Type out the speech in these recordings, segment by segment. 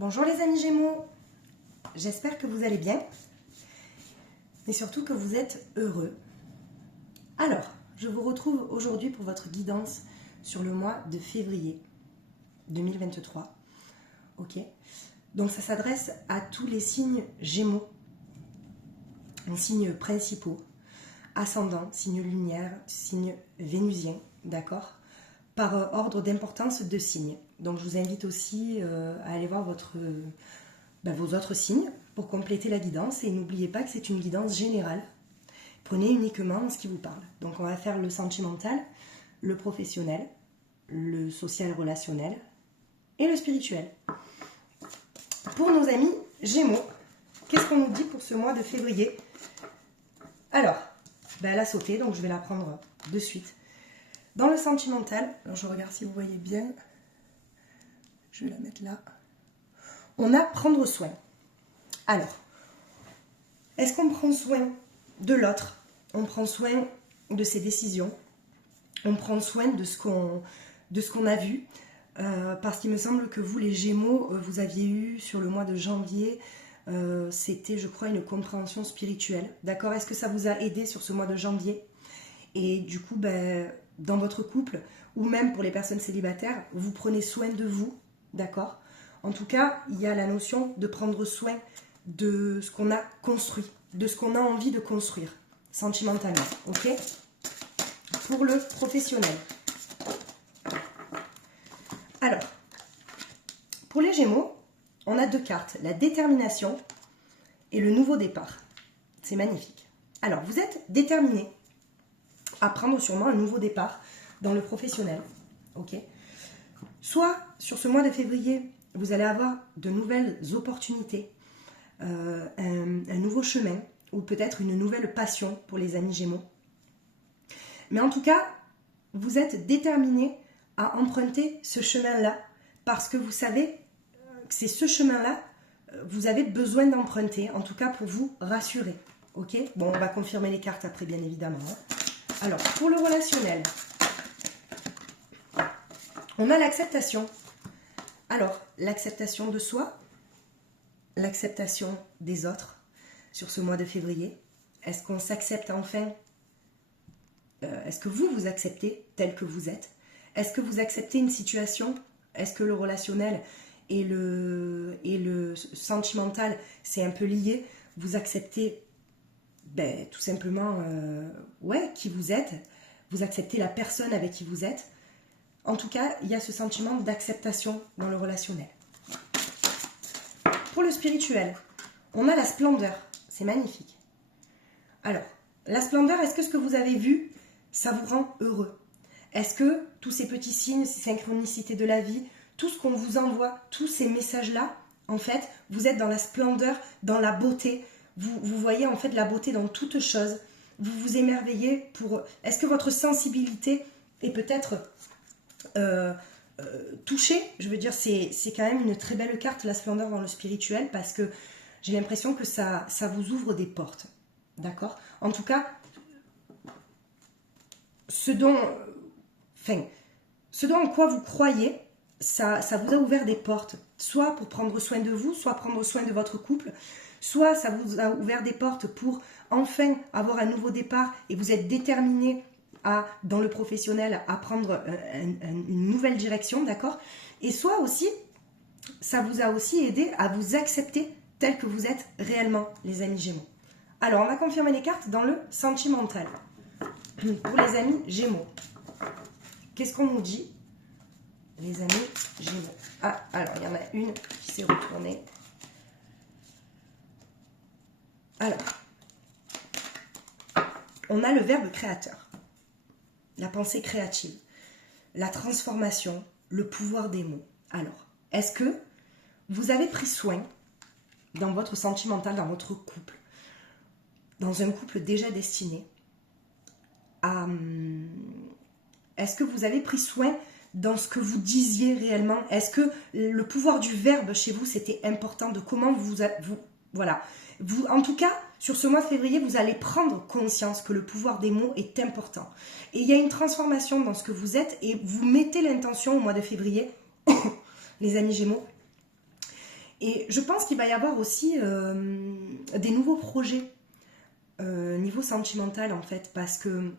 Bonjour les amis Gémeaux, j'espère que vous allez bien et surtout que vous êtes heureux. Alors, je vous retrouve aujourd'hui pour votre guidance sur le mois de février 2023. Ok, donc ça s'adresse à tous les signes Gémeaux, les signes principaux, ascendant, signe lunaire, signe vénusien, d'accord, par ordre d'importance de signes. Donc je vous invite aussi à aller voir vos autres signes pour compléter la guidance. Et n'oubliez pas que c'est une guidance générale. Prenez uniquement ce qui vous parle. Donc on va faire le sentimental, le professionnel, le social relationnel et le spirituel. Pour nos amis Gémeaux, qu'est-ce qu'on nous dit pour ce mois de février? Alors, elle a sauté, donc je vais la prendre de suite. Dans le sentimental, alors je regarde si vous voyez bien, je vais la mettre là. On a prendre soin. Alors, est-ce qu'on prend soin de l'autre? On prend soin de ses décisions. On prend soin de ce qu'on a vu. Parce qu'il me semble que vous, les Gémeaux, vous aviez eu sur le mois de janvier, c'était, je crois, une compréhension spirituelle. D'accord? Est-ce que ça vous a aidé sur ce mois de janvier? Et du coup, dans votre couple, ou même pour les personnes célibataires, vous prenez soin de vous. D'accord? En tout cas, il y a la notion de prendre soin de ce qu'on a construit, de ce qu'on a envie de construire, sentimentalement. Ok? Pour le professionnel. Alors, pour les Gémeaux, on a deux cartes, la détermination et le nouveau départ. C'est magnifique. Alors, vous êtes déterminé à prendre sûrement un nouveau départ dans le professionnel. Ok? Soit, sur ce mois de février, vous allez avoir de nouvelles opportunités, un nouveau chemin, ou peut-être une nouvelle passion pour les amis Gémeaux. Mais en tout cas, vous êtes déterminé à emprunter ce chemin-là, parce que vous savez que c'est ce chemin-là vous avez besoin d'emprunter, en tout cas pour vous rassurer. Ok? Bon, on va confirmer les cartes après, bien évidemment. Alors, pour le relationnel, on a l'acceptation. Alors, l'acceptation de soi, l'acceptation des autres sur ce mois de février. Est-ce qu'on s'accepte enfin? Est-ce que vous acceptez tel que vous êtes? Est-ce que vous acceptez une situation? Est-ce que le relationnel et le sentimental, c'est un peu lié? Vous acceptez tout simplement qui vous êtes. Vous acceptez la personne avec qui vous êtes. En tout cas, il y a ce sentiment d'acceptation dans le relationnel. Pour le spirituel, on a la splendeur. C'est magnifique. Alors, la splendeur, est-ce que ce que vous avez vu, ça vous rend heureux? Est-ce que tous ces petits signes, ces synchronicités de la vie, tout ce qu'on vous envoie, tous ces messages-là, en fait, vous êtes dans la splendeur, dans la beauté. Vous voyez en fait la beauté dans toute chose. Vous vous émerveillez pour... Est-ce que votre sensibilité est peut-être touchée? Je veux dire, c'est quand même une très belle carte, la splendeur dans le spirituel, parce que j'ai l'impression que ça vous ouvre des portes. D'accord? En tout cas, ce dont en quoi vous croyez, ça vous a ouvert des portes, soit pour prendre soin de vous, soit prendre soin de votre couple, soit ça vous a ouvert des portes pour enfin avoir un nouveau départ et vous êtes déterminé dans le professionnel à prendre une nouvelle direction, d'accord? Et soit aussi, ça vous a aussi aidé à vous accepter tel que vous êtes réellement, les amis Gémeaux. Alors, on va confirmer les cartes dans le sentimental. Pour les amis Gémeaux, qu'est-ce qu'on nous dit, les amis Gémeaux? Ah, alors, il y en a une qui s'est retournée. Alors, on a le verbe créateur, la pensée créative, la transformation, le pouvoir des mots. Alors, est-ce que vous avez pris soin dans votre sentimental, dans votre couple, dans un couple déjà destiné à... Est-ce que vous avez pris soin dans ce que vous disiez réellement? Est-ce que le pouvoir du verbe chez vous, c'était important? De comment voilà. En tout cas, sur ce mois de février, vous allez prendre conscience que le pouvoir des mots est important. Et il y a une transformation dans ce que vous êtes et vous mettez l'intention au mois de février, les amis Gémeaux. Et je pense qu'il va y avoir aussi des nouveaux projets niveau sentimental en fait, parce que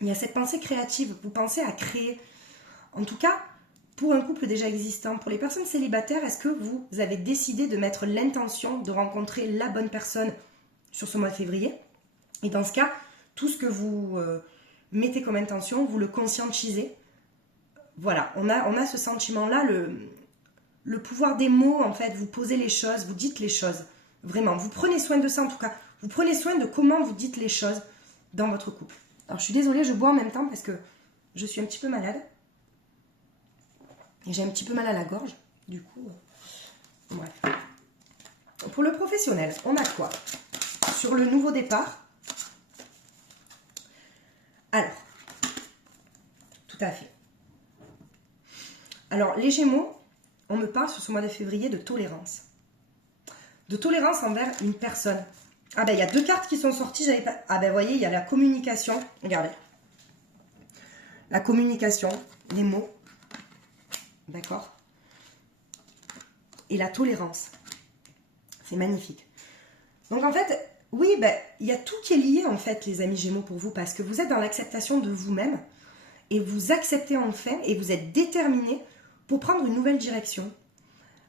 il y a cette pensée créative, vous pensez à créer, en tout cas pour un couple déjà existant. Pour les personnes célibataires, est-ce que vous avez décidé de mettre l'intention de rencontrer la bonne personne sur ce mois de février? Et dans ce cas, tout ce que vous mettez comme intention, vous le conscientisez. Voilà, on a ce sentiment-là, le pouvoir des mots, en fait, vous posez les choses, vous dites les choses. Vraiment, vous prenez soin de ça en tout cas. Vous prenez soin de comment vous dites les choses dans votre couple. Alors je suis désolée, je bois en même temps parce que je suis un petit peu malade. Et j'ai un petit peu mal à la gorge. Du coup, bref. Pour le professionnel, on a quoi? Sur le nouveau départ. Alors, tout à fait. Alors, les Gémeaux, on me parle sur ce mois de février de tolérance. De tolérance envers une personne. Ah ben, il y a 2 cartes qui sont sorties. J'avais pas... Ah ben, vous voyez, il y a la communication. Regardez. La communication, les mots. D'accord? Et la tolérance. C'est magnifique. Donc, en fait, oui, ben, il y a tout qui est lié, en fait, les amis Gémeaux, pour vous. Parce que vous êtes dans l'acceptation de vous-même. Et vous acceptez enfin. Et vous êtes déterminé pour prendre une nouvelle direction.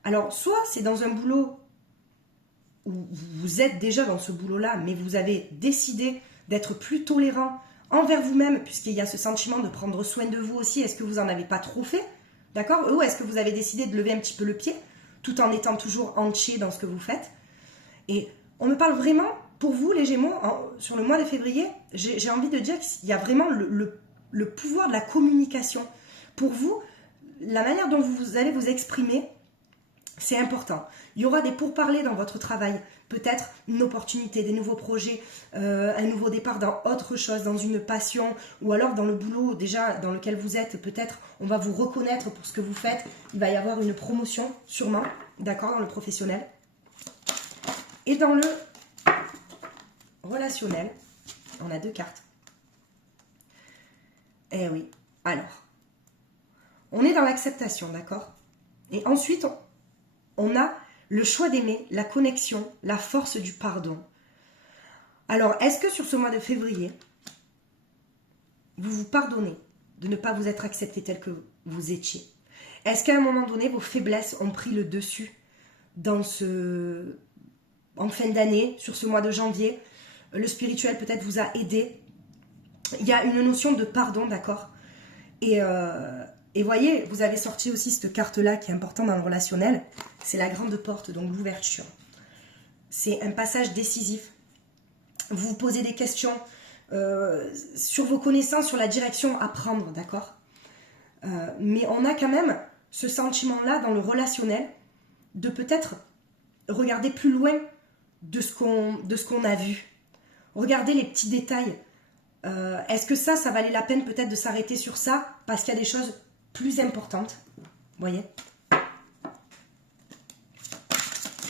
Alors, soit c'est dans un boulot où vous êtes déjà dans ce boulot-là, mais vous avez décidé d'être plus tolérant envers vous-même, puisqu'il y a ce sentiment de prendre soin de vous aussi. Est-ce que vous n'en avez pas trop fait? D'accord? Ou est-ce que vous avez décidé de lever un petit peu le pied, tout en étant toujours entier dans ce que vous faites? Et on me parle vraiment, pour vous les Gémeaux, sur le mois de février, j'ai envie de dire qu'il y a vraiment le pouvoir de la communication. Pour vous, la manière dont vous allez vous exprimer, c'est important. Il y aura des pourparlers dans votre travail, peut-être une opportunité, des nouveaux projets, un nouveau départ dans autre chose, dans une passion, ou alors dans le boulot déjà dans lequel vous êtes, peut-être on va vous reconnaître pour ce que vous faites, il va y avoir une promotion, sûrement, d'accord, dans le professionnel. Et dans le relationnel, on a 2 cartes. Eh oui, alors, on est dans l'acceptation, d'accord? Et ensuite, on a le choix d'aimer, la connexion, la force du pardon. Alors, est-ce que sur ce mois de février, vous vous pardonnez de ne pas vous être accepté tel que vous étiez? Est-ce qu'à un moment donné, vos faiblesses ont pris le dessus en fin d'année, sur ce mois de janvier? Le spirituel peut-être vous a aidé. Il y a une notion de pardon, d'accord? Et voyez, vous avez sorti aussi cette carte-là qui est importante dans le relationnel. C'est la grande porte, donc l'ouverture. C'est un passage décisif. Vous vous posez des questions sur vos connaissances, sur la direction à prendre, d'accord? Mais on a quand même ce sentiment-là dans le relationnel de peut-être regarder plus loin de ce qu'on a vu. Regardez les petits détails. Est-ce que ça valait la peine peut-être de s'arrêter sur ça parce qu'il y a des choses plus importantes, vous voyez?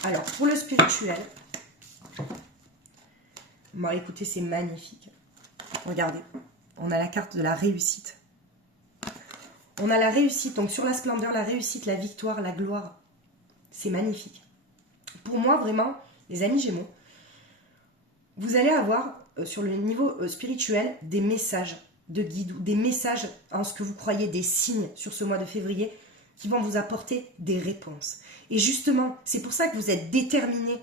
Alors, pour le spirituel, bon, écoutez, c'est magnifique. Regardez, on a la carte de la réussite. On a la réussite, donc sur la splendeur, la réussite, la victoire, la gloire. C'est magnifique. Pour moi, vraiment, les amis Gémeaux, vous allez avoir, sur le niveau spirituel, des messages de guide, ou des messages en ce que vous croyez, des signes sur ce mois de février qui vont vous apporter des réponses. Et justement, c'est pour ça que vous êtes déterminé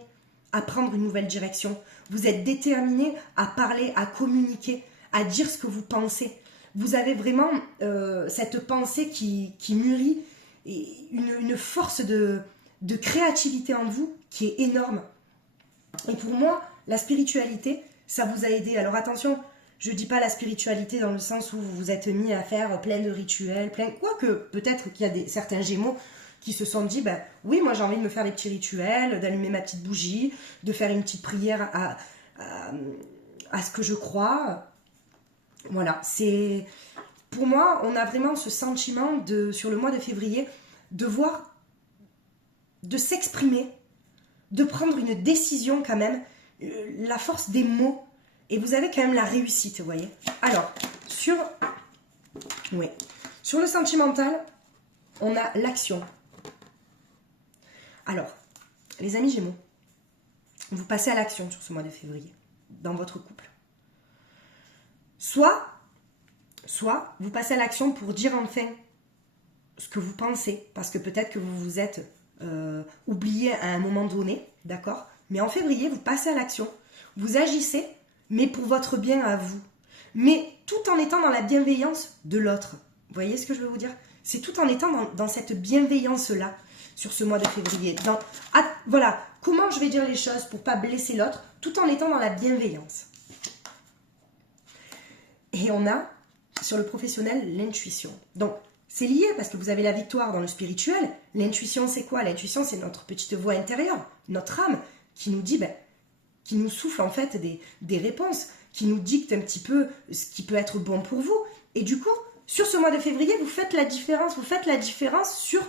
à prendre une nouvelle direction. Vous êtes déterminé à parler, à communiquer, à dire ce que vous pensez. Vous avez vraiment cette pensée qui mûrit, et une force de créativité en vous qui est énorme. Et pour moi, la spiritualité, ça vous a aidé. Alors attention, je ne dis pas la spiritualité dans le sens où vous vous êtes mis à faire plein de rituels, quoique peut-être qu'il y a certains Gémeaux qui se sont dit, ben oui, moi j'ai envie de me faire des petits rituels, d'allumer ma petite bougie, de faire une petite prière à ce que je crois. Voilà, c'est... Pour moi, on a vraiment ce sentiment sur le mois de février de voir, de s'exprimer, de prendre une décision quand même, la force des mots. Et vous avez quand même la réussite, vous voyez. Alors, sur le sentimental, on a l'action. Alors, les amis Gémeaux, vous passez à l'action sur ce mois de février, dans votre couple. Soit vous passez à l'action pour dire enfin ce que vous pensez, parce que peut-être que vous vous êtes oublié à un moment donné, d'accord? Mais en février, vous passez à l'action, vous agissez, mais pour votre bien à vous. Mais tout en étant dans la bienveillance de l'autre. Vous voyez ce que je veux vous dire? C'est tout en étant dans cette bienveillance-là, sur ce mois de février. Voilà, comment je vais dire les choses pour pas blesser l'autre, tout en étant dans la bienveillance. Et on a, sur le professionnel, l'intuition. Donc, c'est lié parce que vous avez la victoire dans le spirituel. L'intuition, c'est quoi? L'intuition, c'est notre petite voix intérieure, notre âme, qui nous dit, qui nous souffle en fait des réponses, qui nous dicte un petit peu ce qui peut être bon pour vous. Et du coup, sur ce mois de février, vous faites la différence. Vous faites la différence sur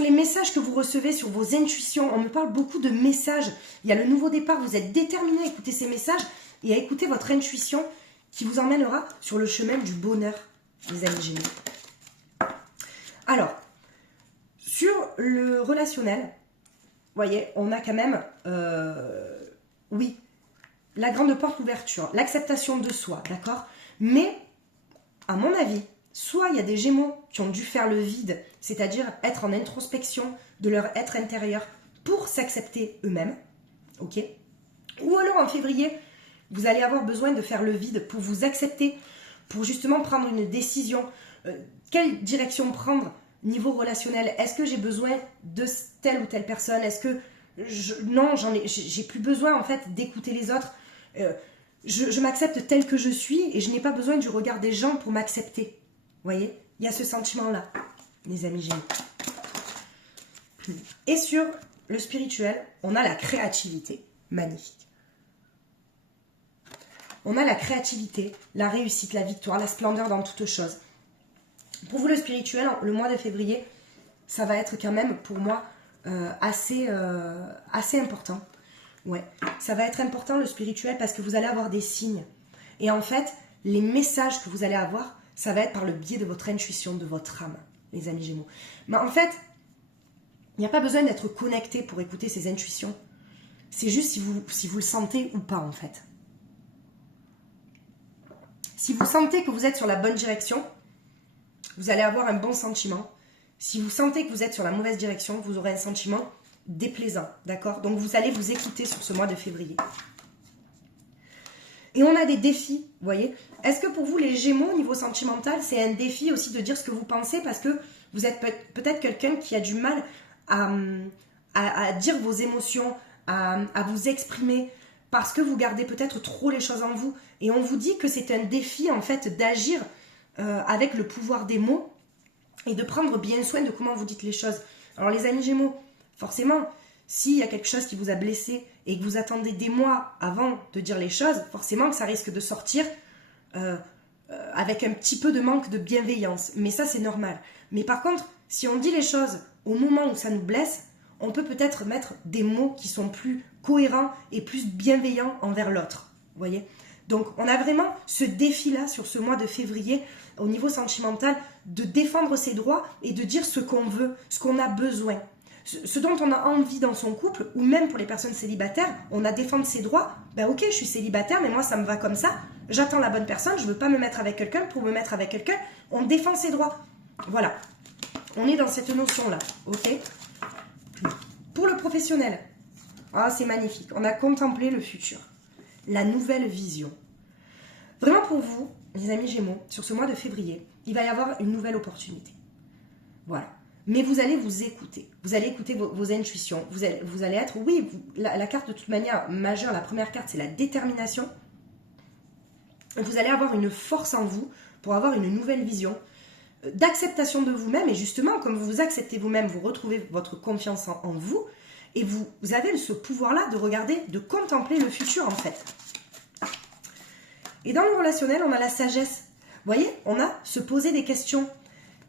les messages que vous recevez, sur vos intuitions. On me parle beaucoup de messages. Il y a le nouveau départ. Vous êtes déterminé à écouter ces messages et à écouter votre intuition qui vous emmènera sur le chemin du bonheur, les amis Gémeaux. Alors, sur le relationnel, vous voyez, on a quand même, oui, la grande porte d'ouverture, l'acceptation de soi, d'accord? Mais, à mon avis, soit il y a des Gémeaux qui ont dû faire le vide, c'est-à-dire être en introspection de leur être intérieur pour s'accepter eux-mêmes, ok? Ou alors en février, vous allez avoir besoin de faire le vide pour vous accepter, pour justement prendre une décision. Quelle direction prendre niveau relationnel? Est-ce que j'ai besoin de telle ou telle personne? Est-ce que non, j'ai plus besoin en fait d'écouter les autres. Je m'accepte tel que je suis et je n'ai pas besoin du regard des gens pour m'accepter. Vous voyez? Il y a ce sentiment-là, les amis Gémeaux. Et sur le spirituel, on a la créativité. Magnifique. On a la créativité, la réussite, la victoire, la splendeur dans toutes choses. Pour vous, le spirituel, le mois de février, ça va être quand même, pour moi, assez important. Ouais, ça va être important, le spirituel, parce que vous allez avoir des signes. Et en fait, les messages que vous allez avoir, ça va être par le biais de votre intuition, de votre âme, les amis Gémeaux. Mais en fait, il n'y a pas besoin d'être connecté pour écouter ces intuitions. C'est juste si vous le sentez ou pas, en fait. Si vous sentez que vous êtes sur la bonne direction, vous allez avoir un bon sentiment. Si vous sentez que vous êtes sur la mauvaise direction, vous aurez un sentiment déplaisant, d'accord? Donc vous allez vous écouter sur ce mois de février. Et on a des défis, vous voyez? Est-ce que pour vous, les Gémeaux, au niveau sentimental, c'est un défi aussi de dire ce que vous pensez parce que vous êtes peut-être quelqu'un qui a du mal à dire vos émotions, à vous exprimer, parce que vous gardez peut-être trop les choses en vous. Et on vous dit que c'est un défi, en fait, d'agir avec le pouvoir des mots et de prendre bien soin de comment vous dites les choses. Alors, les amis Gémeaux, forcément, s'il y a quelque chose qui vous a blessé et que vous attendez des mois avant de dire les choses, forcément que ça risque de sortir avec un petit peu de manque de bienveillance. Mais ça, c'est normal. Mais par contre, si on dit les choses au moment où ça nous blesse, on peut peut-être mettre des mots qui sont plus cohérents et plus bienveillants envers l'autre. Vous voyez? Donc, on a vraiment ce défi-là sur ce mois de février, au niveau sentimental, de défendre ses droits et de dire ce qu'on veut, ce qu'on a besoin. Ce dont on a envie dans son couple, ou même pour les personnes célibataires, on a défendre ses droits. Ben ok, je suis célibataire, mais moi ça me va comme ça. J'attends la bonne personne, je ne veux pas me mettre avec quelqu'un pour me mettre avec quelqu'un. On défend ses droits. Voilà. On est dans cette notion-là, ok? Pour le professionnel, c'est magnifique. On a contemplé le futur, la nouvelle vision. Vraiment pour vous, les amis Gémeaux, sur ce mois de février, il va y avoir une nouvelle opportunité. Voilà. Mais vous allez vous écouter. Vous allez écouter vos intuitions. Vous allez être, oui, la carte de toute manière majeure, la première carte, c'est la détermination. Vous allez avoir une force en vous pour avoir une nouvelle vision d'acceptation de vous-même. Et justement, comme vous vous acceptez vous-même, vous retrouvez votre confiance en vous. Et vous avez ce pouvoir-là de regarder, de contempler le futur, en fait. Et dans le relationnel, on a la sagesse. Vous voyez, on a se poser des questions.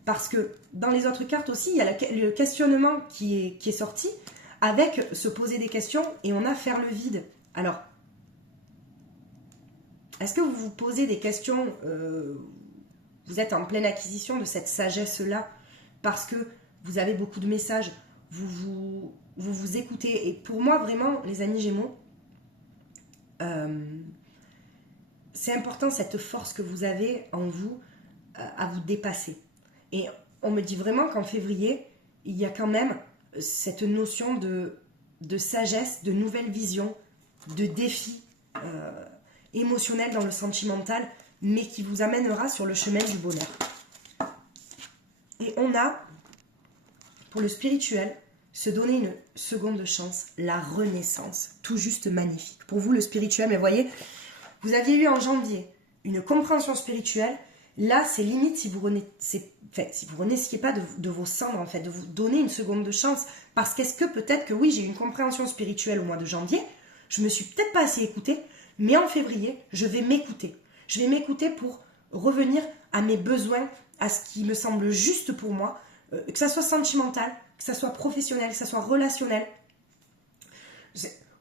Parce que dans les autres cartes aussi, il y a le questionnement qui est sorti avec se poser des questions et on a faire le vide. Alors, est-ce que vous vous posez des questions, vous êtes en pleine acquisition de cette sagesse-là parce que vous avez beaucoup de messages vous écoutez. Et pour moi, vraiment, les amis Gémeaux, c'est important cette force que vous avez en vous à vous dépasser. Et on me dit vraiment qu'en février, il y a quand même cette notion de sagesse, de nouvelle vision, de défi émotionnel dans le sentimental, mais qui vous amènera sur le chemin du bonheur. Et on a, pour le spirituel, se donner une seconde chance, la renaissance, tout juste magnifique. Pour vous, le spirituel, mais voyez, vous aviez eu en janvier une compréhension spirituelle. Là, c'est limite si vous renaissiez pas de vos cendres, en fait, de vous donner une seconde chance. Parce qu'est-ce que peut-être que oui, j'ai eu une compréhension spirituelle au mois de janvier, je me suis peut-être pas assez écoutée, mais en février, je vais m'écouter. Je vais m'écouter pour revenir à mes besoins, à ce qui me semble juste pour moi, que ça soit sentimental, que ça soit professionnel, que ça soit relationnel.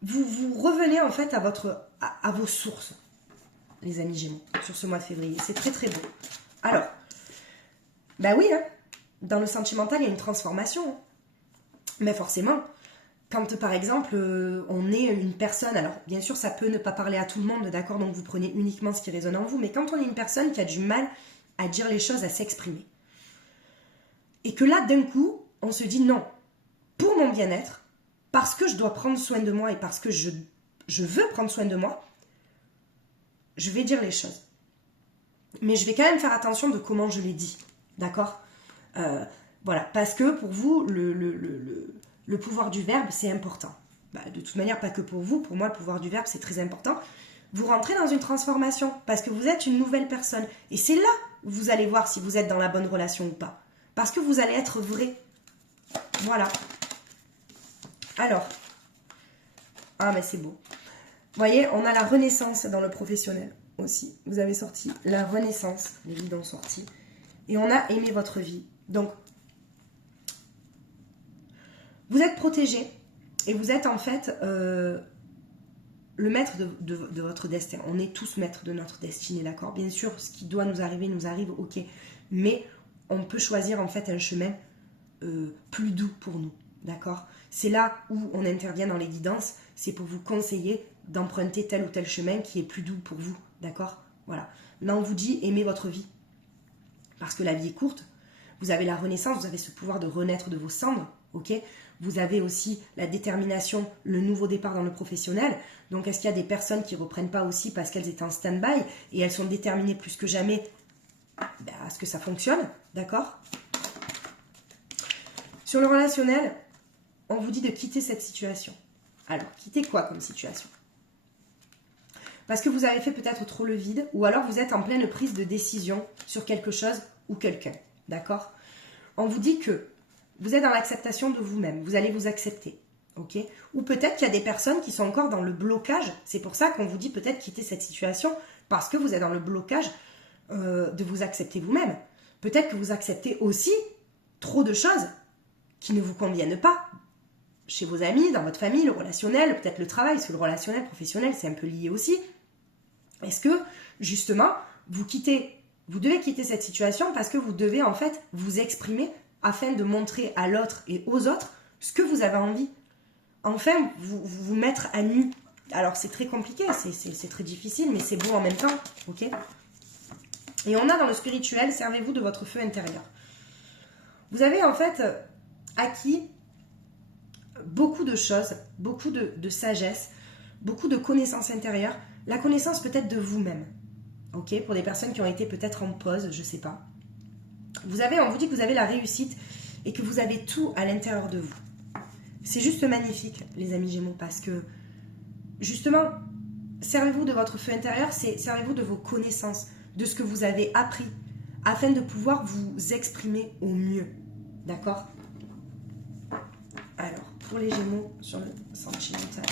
Vous revenez en fait à vos sources, les amis Gémeaux, sur ce mois de février. C'est très très beau. Alors, bah oui, hein, dans le sentimental, il y a une transformation. Hein. Mais forcément, quand par exemple, on est une personne, alors bien sûr, ça peut ne pas parler à tout le monde, d'accord, donc vous prenez uniquement ce qui résonne en vous, mais quand on est une personne qui a du mal à dire les choses, à s'exprimer, et que là, d'un coup, on se dit non, pour mon bien-être, parce que je dois prendre soin de moi et parce que je veux prendre soin de moi, je vais dire les choses. Mais je vais quand même faire attention de comment je les dis, d'accord, voilà, parce que pour vous, le pouvoir du verbe, c'est important. Bah, de toute manière, pas que pour vous, pour moi, le pouvoir du verbe, c'est très important. Vous rentrez dans une transformation parce que vous êtes une nouvelle personne. Et c'est là où vous allez voir si vous êtes dans la bonne relation ou pas. Parce que vous allez être vrai. Voilà. Alors. Ah, mais c'est beau. Vous voyez, on a la renaissance dans le professionnel aussi. Vous avez sorti la renaissance. Les guides ont sorti. Et on a aimé votre vie. Donc, vous êtes protégé. Et vous êtes en fait le maître de votre destin. On est tous maîtres de notre destinée, d'accord? Bien sûr, ce qui doit nous arrive, ok. Mais on peut choisir en fait un chemin plus doux pour nous, d'accord? C'est là où on intervient dans les guidances, c'est pour vous conseiller d'emprunter tel ou tel chemin qui est plus doux pour vous, d'accord? Voilà. Là, on vous dit, aimez votre vie. Parce que la vie est courte. Vous avez la renaissance, vous avez ce pouvoir de renaître de vos cendres, ok? Vous avez aussi la détermination, le nouveau départ dans le professionnel. Donc, est-ce qu'il y a des personnes qui ne reprennent pas aussi parce qu'elles étaient en stand-by et elles sont déterminées plus que jamais à ce que ça fonctionne, d'accord? Sur le relationnel, on vous dit de quitter cette situation. Alors, quitter quoi comme situation? Parce que vous avez fait peut-être trop le vide ou alors vous êtes en pleine prise de décision sur quelque chose ou quelqu'un, d'accord? On vous dit que vous êtes dans l'acceptation de vous-même, vous allez vous accepter, ok? Ou peut-être qu'il y a des personnes qui sont encore dans le blocage, c'est pour ça qu'on vous dit peut-être quitter cette situation, parce que vous êtes dans le blocage de vous accepter vous-même. Peut-être que vous acceptez aussi trop de choses qui ne vous conviennent pas, chez vos amis, dans votre famille, le relationnel, peut-être le travail, parce que le relationnel, professionnel, c'est un peu lié aussi. Est-ce que, justement, vous devez quitter cette situation parce que vous devez en fait vous exprimer afin de montrer à l'autre et aux autres ce que vous avez envie. Enfin, vous mettre à nu. Alors, c'est très compliqué, c'est très difficile, mais c'est beau en même temps, ok? Et on a dans le spirituel, servez-vous de votre feu intérieur. Vous avez en fait acquis beaucoup de choses, beaucoup de sagesse, beaucoup de connaissances intérieures, la connaissance peut-être de vous-même, ok? Pour des personnes qui ont été peut-être en pause, je sais pas. On vous dit que vous avez la réussite et que vous avez tout à l'intérieur de vous. C'est juste magnifique, les amis Gémeaux, parce que, justement, servez-vous de votre feu intérieur, servez-vous de vos connaissances, de ce que vous avez appris, afin de pouvoir vous exprimer au mieux, d'accord? Alors, pour les Gémeaux, sur le sentimental.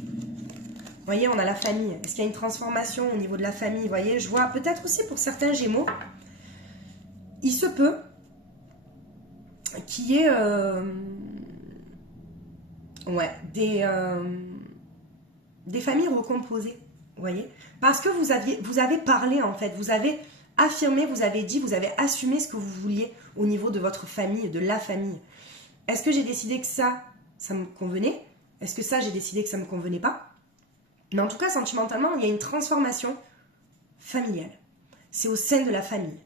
Vous voyez, on a la famille. Est-ce qu'il y a une transformation au niveau de la famille? Vous voyez, je vois peut-être aussi pour certains Gémeaux, il se peut qu'il y ait des familles recomposées, vous voyez, parce que vous avez parlé en fait, vous avez affirmé, vous avez dit, vous avez assumé ce que vous vouliez au niveau de votre famille, de la famille. Est-ce que j'ai décidé que ça me convenait? Est-ce que ça, j'ai décidé que ça me convenait pas? Mais en tout cas, sentimentalement, il y a une transformation familiale. C'est au sein de la famille.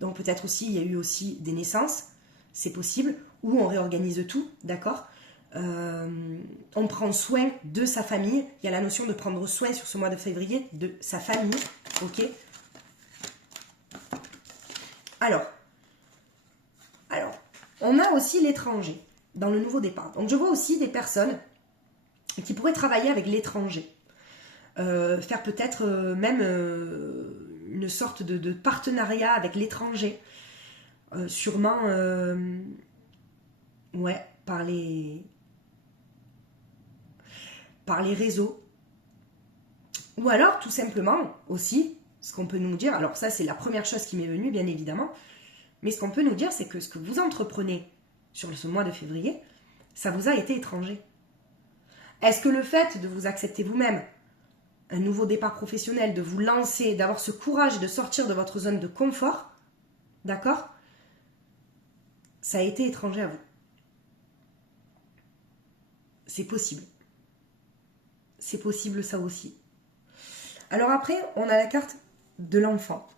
Donc peut-être aussi, il y a eu aussi des naissances, c'est possible, ou on réorganise tout, d'accord? On prend soin de sa famille. Il y a la notion de prendre soin sur ce mois de février de sa famille, ok? Alors, on a aussi l'étranger dans le nouveau départ. Donc je vois aussi des personnes qui pourraient travailler avec l'étranger. Faire peut-être même une sorte de partenariat avec l'étranger. Sûrement, ouais, par les réseaux. Ou alors, tout simplement, aussi, ce qu'on peut nous dire, alors ça c'est la première chose qui m'est venue, bien évidemment, mais ce qu'on peut nous dire, c'est que ce que vous entreprenez sur ce mois de février, ça vous a été étranger. Est-ce que le fait de vous accepter vous-même, un nouveau départ professionnel, de vous lancer, d'avoir ce courage de sortir de votre zone de confort, d'accord, ça a été étranger à vous? C'est possible. C'est possible ça aussi. Alors après, on a la carte de l'enfant.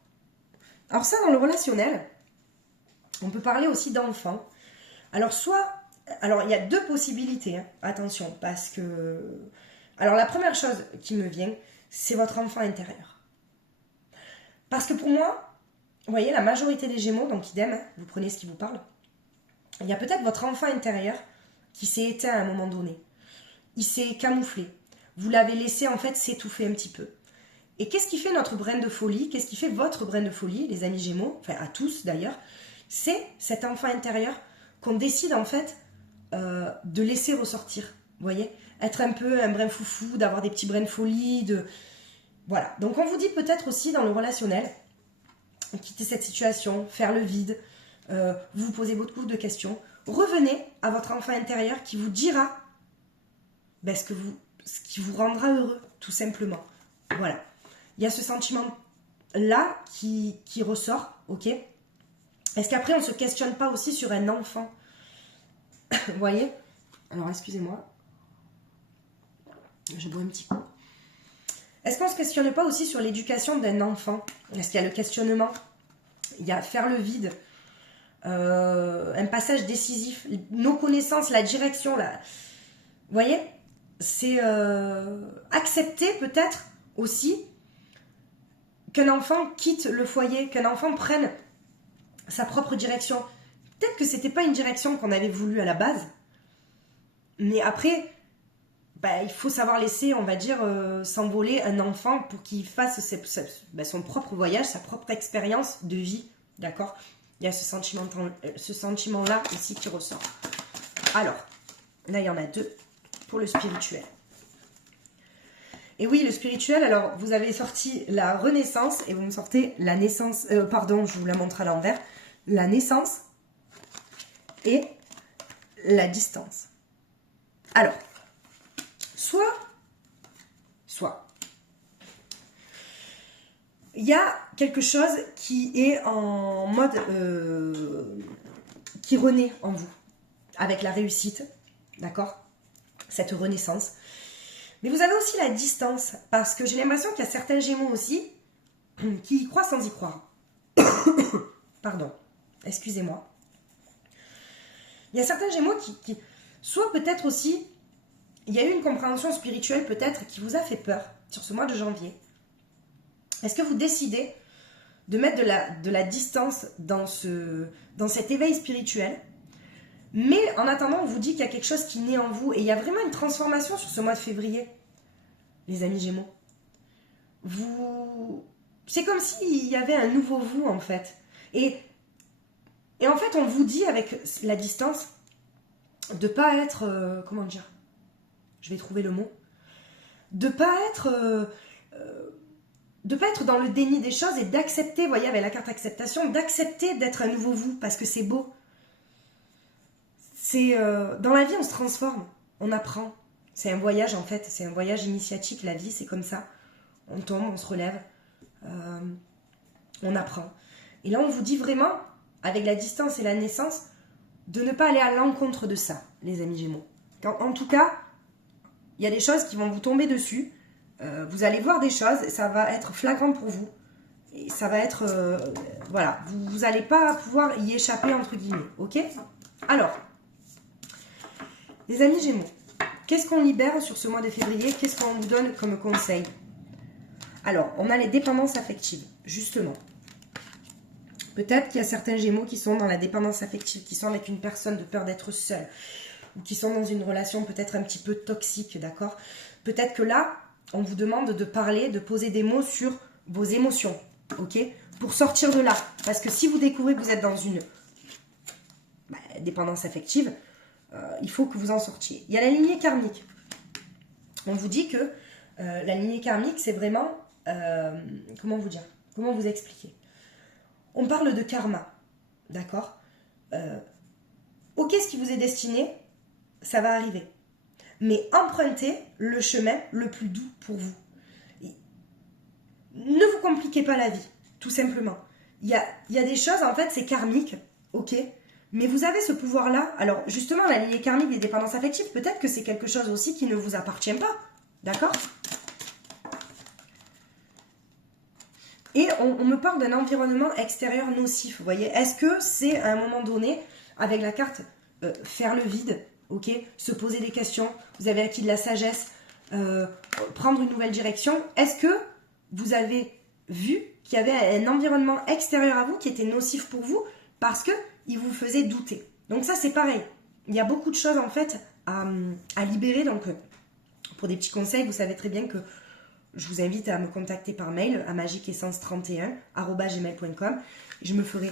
Alors ça, dans le relationnel, on peut parler aussi d'enfant. Alors il y a deux possibilités, hein. Attention, parce que... Alors la première chose qui me vient, c'est votre enfant intérieur. Parce que pour moi, vous voyez, la majorité des Gémeaux, donc idem, hein, vous prenez ce qui vous parle, il y a peut-être votre enfant intérieur qui s'est éteint à un moment donné. Il s'est camouflé. Vous l'avez laissé en fait s'étouffer un petit peu. Et qu'est-ce qui fait notre grain de folie? Qu'est-ce qui fait votre grain de folie, les amis Gémeaux? Enfin, à tous d'ailleurs. C'est cet enfant intérieur qu'on décide en fait de laisser ressortir. Vous voyez? Être un peu un brin foufou, d'avoir des petits brins de folie, Voilà. Donc on vous dit peut-être aussi dans le relationnel, quitter cette situation, faire le vide, vous posez beaucoup de questions. Revenez à votre enfant intérieur qui vous dira ce qui vous rendra heureux, tout simplement. Voilà. Il y a ce sentiment-là qui ressort, ok? Est-ce qu'après, on ne se questionne pas aussi sur un enfant? Vous voyez? Alors, excusez-moi. Je bois un petit coup. Est-ce qu'on ne se questionne pas aussi sur l'éducation d'un enfant? Est-ce qu'il y a le questionnement? Il y a faire le vide. Un passage décisif. Nos connaissances, la direction. Vous voyez? C'est accepter peut-être aussi qu'un enfant quitte le foyer, qu'un enfant prenne sa propre direction. Peut-être que c'était pas une direction qu'on avait voulu à la base, mais après, il faut savoir laisser, on va dire, s'envoler un enfant pour qu'il fasse son propre voyage, sa propre expérience de vie, d'accord? Il y a ce sentiment-là aussi qui ressort. Alors, là il y en a deux pour le spirituel. Et oui, le spirituel, alors vous avez sorti la renaissance et vous me sortez la naissance, pardon, je vous la montre à l'envers, la naissance et la distance. Alors, soit, il y a quelque chose qui est en mode, qui renaît en vous, avec la réussite, d'accord? Cette renaissance. Mais vous avez aussi la distance, parce que j'ai l'impression qu'il y a certains Gémeaux aussi qui y croient sans y croire. Pardon, excusez-moi. Il y a certains Gémeaux qui soit peut-être aussi, il y a eu une compréhension spirituelle peut-être qui vous a fait peur sur ce mois de janvier. Est-ce que vous décidez de mettre de la distance dans cet éveil spirituel? Mais en attendant, on vous dit qu'il y a quelque chose qui naît en vous et il y a vraiment une transformation sur ce mois de février, les amis Gémeaux. C'est comme s'il y avait un nouveau vous en fait. Et en fait, on vous dit avec la distance de pas être, comment dire, je vais trouver le mot, de pas être dans le déni des choses et d'accepter, vous voyez, avec la carte acceptation, d'accepter d'être un nouveau vous parce que c'est beau. Dans la vie, on se transforme, on apprend. C'est un voyage en fait, c'est un voyage initiatique, la vie, c'est comme ça. On tombe, on se relève, on apprend. Et là, on vous dit vraiment, avec la distance et la naissance, de ne pas aller à l'encontre de ça, les amis Gémeaux. En tout cas, il y a des choses qui vont vous tomber dessus. Vous allez voir des choses, ça va être flagrant pour vous. Et ça va être... voilà, vous n'allez pas pouvoir y échapper, entre guillemets, ok? Alors, les amis Gémeaux, qu'est-ce qu'on libère sur ce mois de février? Qu'est-ce qu'on vous donne comme conseil? Alors, on a les dépendances affectives, justement. Peut-être qu'il y a certains Gémeaux qui sont dans la dépendance affective, qui sont avec une personne de peur d'être seul, ou qui sont dans une relation peut-être un petit peu toxique, d'accord? Peut-être que là, on vous demande de parler, de poser des mots sur vos émotions, ok? Pour sortir de là. Parce que si vous découvrez que vous êtes dans une dépendance affective, il faut que vous en sortiez. Il y a la lignée karmique. On vous dit que la lignée karmique, c'est vraiment... comment vous dire? Comment vous expliquer? On parle de karma, d'accord? Ok, ce qui vous est destiné, ça va arriver. Mais empruntez le chemin le plus doux pour vous. Ne vous compliquez pas la vie, tout simplement. Il y a des choses, en fait, c'est karmique, ok? Mais vous avez ce pouvoir-là. Alors, justement, la lignée karmique des dépendances affectives, peut-être que c'est quelque chose aussi qui ne vous appartient pas, d'accord? Et on me parle d'un environnement extérieur nocif, vous voyez? Est-ce que c'est à un moment donné, avec la carte faire le vide, ok? Se poser des questions, vous avez acquis de la sagesse, prendre une nouvelle direction. Est-ce que vous avez vu qu'il y avait un environnement extérieur à vous qui était nocif pour vous parce qu'il vous faisait douter? Donc ça, c'est pareil. Il y a beaucoup de choses, en fait, à libérer. Donc, pour des petits conseils, vous savez très bien que je vous invite à me contacter par mail à magiqueessence31@gmail.com. Je me ferai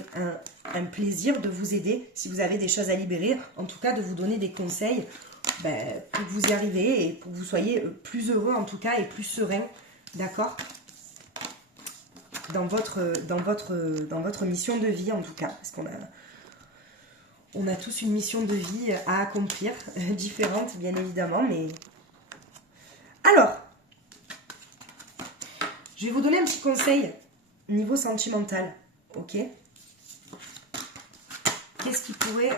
un plaisir de vous aider si vous avez des choses à libérer. En tout cas, de vous donner des conseils pour que vous y arriviez et pour que vous soyez plus heureux, en tout cas, et plus serein, d'accord, dans votre mission de vie, en tout cas. Parce qu'on a tous une mission de vie à accomplir, différente, bien évidemment, mais... Alors, je vais vous donner un petit conseil niveau sentimental, ok? Qu'est-ce qui pourrait...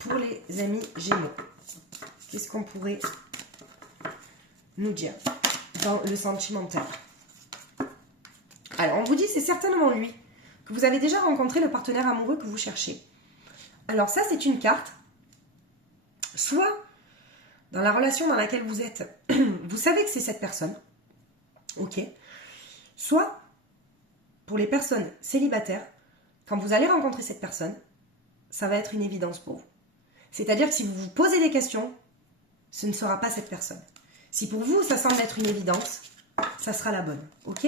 Pour les amis Gémeaux, qu'est-ce qu'on pourrait nous dire dans le sentimental? Alors, on vous dit, c'est certainement lui, que vous avez déjà rencontré le partenaire amoureux que vous cherchez. Alors ça, c'est une carte. Soit... dans la relation dans laquelle vous êtes, vous savez que c'est cette personne, ok? Soit, pour les personnes célibataires, quand vous allez rencontrer cette personne, ça va être une évidence pour vous. C'est-à-dire que si vous vous posez des questions, ce ne sera pas cette personne. Si pour vous, ça semble être une évidence, ça sera la bonne, ok?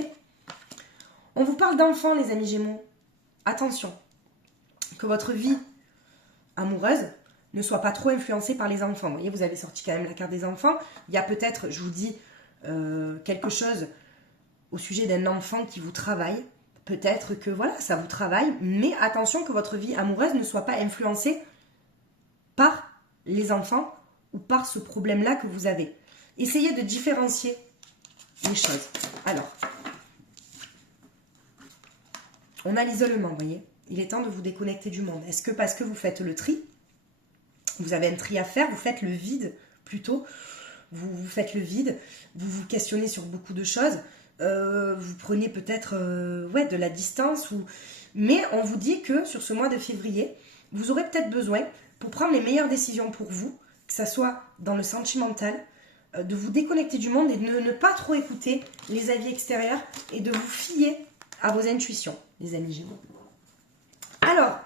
On vous parle d'enfants, les amis Gémeaux. Attention, que votre vie amoureuse ne soit pas trop influencé par les enfants. Vous voyez, vous avez sorti quand même la carte des enfants. Il y a peut-être, je vous dis, quelque chose au sujet d'un enfant qui vous travaille. Peut-être que, voilà, ça vous travaille. Mais attention que votre vie amoureuse ne soit pas influencée par les enfants ou par ce problème-là que vous avez. Essayez de différencier les choses. Alors, on a l'isolement, vous voyez. Il est temps de vous déconnecter du monde. Est-ce que parce que vous faites le tri, vous avez un tri à faire, vous faites le vide plutôt, vous faites le vide, vous vous questionnez sur beaucoup de choses, vous prenez peut-être de la distance, mais on vous dit que sur ce mois de février, vous aurez peut-être besoin, pour prendre les meilleures décisions pour vous, que ça soit dans le sentimental, de vous déconnecter du monde et de ne pas trop écouter les avis extérieurs et de vous fier à vos intuitions, les amis Gémeaux. Alors,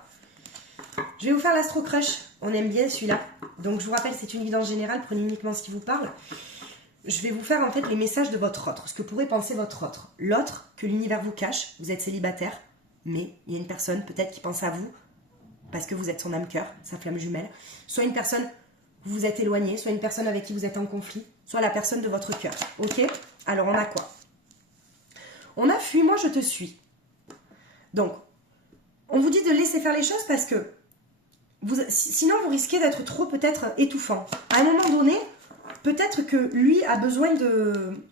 je vais vous faire l'Astro Crush. On aime bien celui-là. Donc, je vous rappelle, c'est une guidance générale. Prenez uniquement ce qui vous parle. Je vais vous faire, en fait, les messages de votre autre. Ce que pourrait penser votre autre. L'autre que l'univers vous cache. Vous êtes célibataire. Mais il y a une personne, peut-être, qui pense à vous. Parce que vous êtes son âme-cœur, sa flamme jumelle. Soit une personne, vous vous êtes éloigné. Soit une personne avec qui vous êtes en conflit. Soit la personne de votre cœur. Ok? Alors, on a quoi? On a fuis-moi, je te suis. Donc, on vous dit de laisser faire les choses parce que sinon vous risquez d'être trop peut-être étouffant. À un moment donné, peut-être que lui a besoin de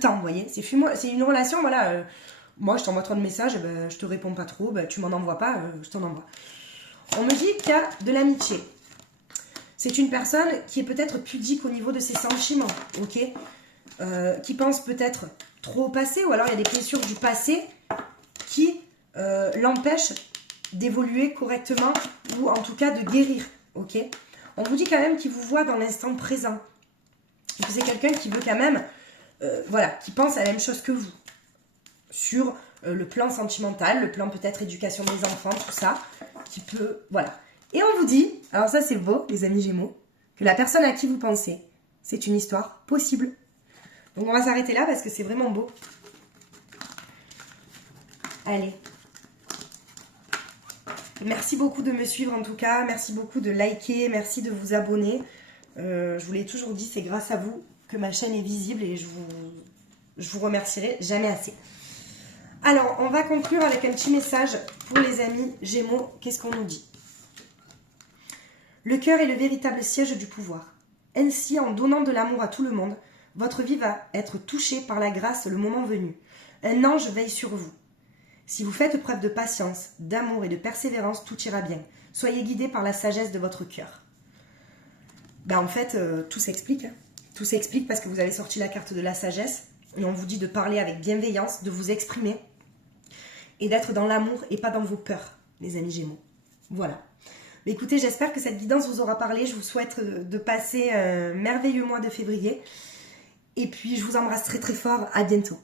temps, vous voyez. C'est une relation, voilà, moi je t'envoie trop de messages, ben, je te réponds pas trop, ben, tu m'en envoies pas, je t'en envoie. On me dit qu'il y a de l'amitié. C'est une personne qui est peut-être pudique au niveau de ses sentiments, ok, qui pense peut-être trop au passé, ou alors il y a des blessures du passé qui l'empêchent d'évoluer correctement, ou en tout cas de guérir, ok. On vous dit quand même qu'il vous voit dans l'instant présent, que c'est quelqu'un qui veut quand même, voilà, qui pense à la même chose que vous, sur le plan sentimental, le plan peut-être éducation des enfants, tout ça, qui peut, voilà. Et on vous dit, alors ça c'est beau, les amis Gémeaux, que la personne à qui vous pensez, c'est une histoire possible. Donc on va s'arrêter là parce que c'est vraiment beau. Allez. Merci beaucoup de me suivre en tout cas, merci beaucoup de liker, merci de vous abonner. Je vous l'ai toujours dit, c'est grâce à vous que ma chaîne est visible et je vous remercierai jamais assez. Alors, on va conclure avec un petit message pour les amis Gémeaux. Qu'est-ce qu'on nous dit? Le cœur est le véritable siège du pouvoir. Ainsi, en donnant de l'amour à tout le monde, votre vie va être touchée par la grâce le moment venu. Un ange veille sur vous. Si vous faites preuve de patience, d'amour et de persévérance, tout ira bien. Soyez guidés par la sagesse de votre cœur. Ben en fait, tout s'explique. Hein. Tout s'explique parce que vous avez sorti la carte de la sagesse et on vous dit de parler avec bienveillance, de vous exprimer et d'être dans l'amour et pas dans vos peurs, les amis Gémeaux. Voilà. Mais écoutez, j'espère que cette guidance vous aura parlé. Je vous souhaite de passer un merveilleux mois de février. Et puis, je vous embrasse très très fort. À bientôt.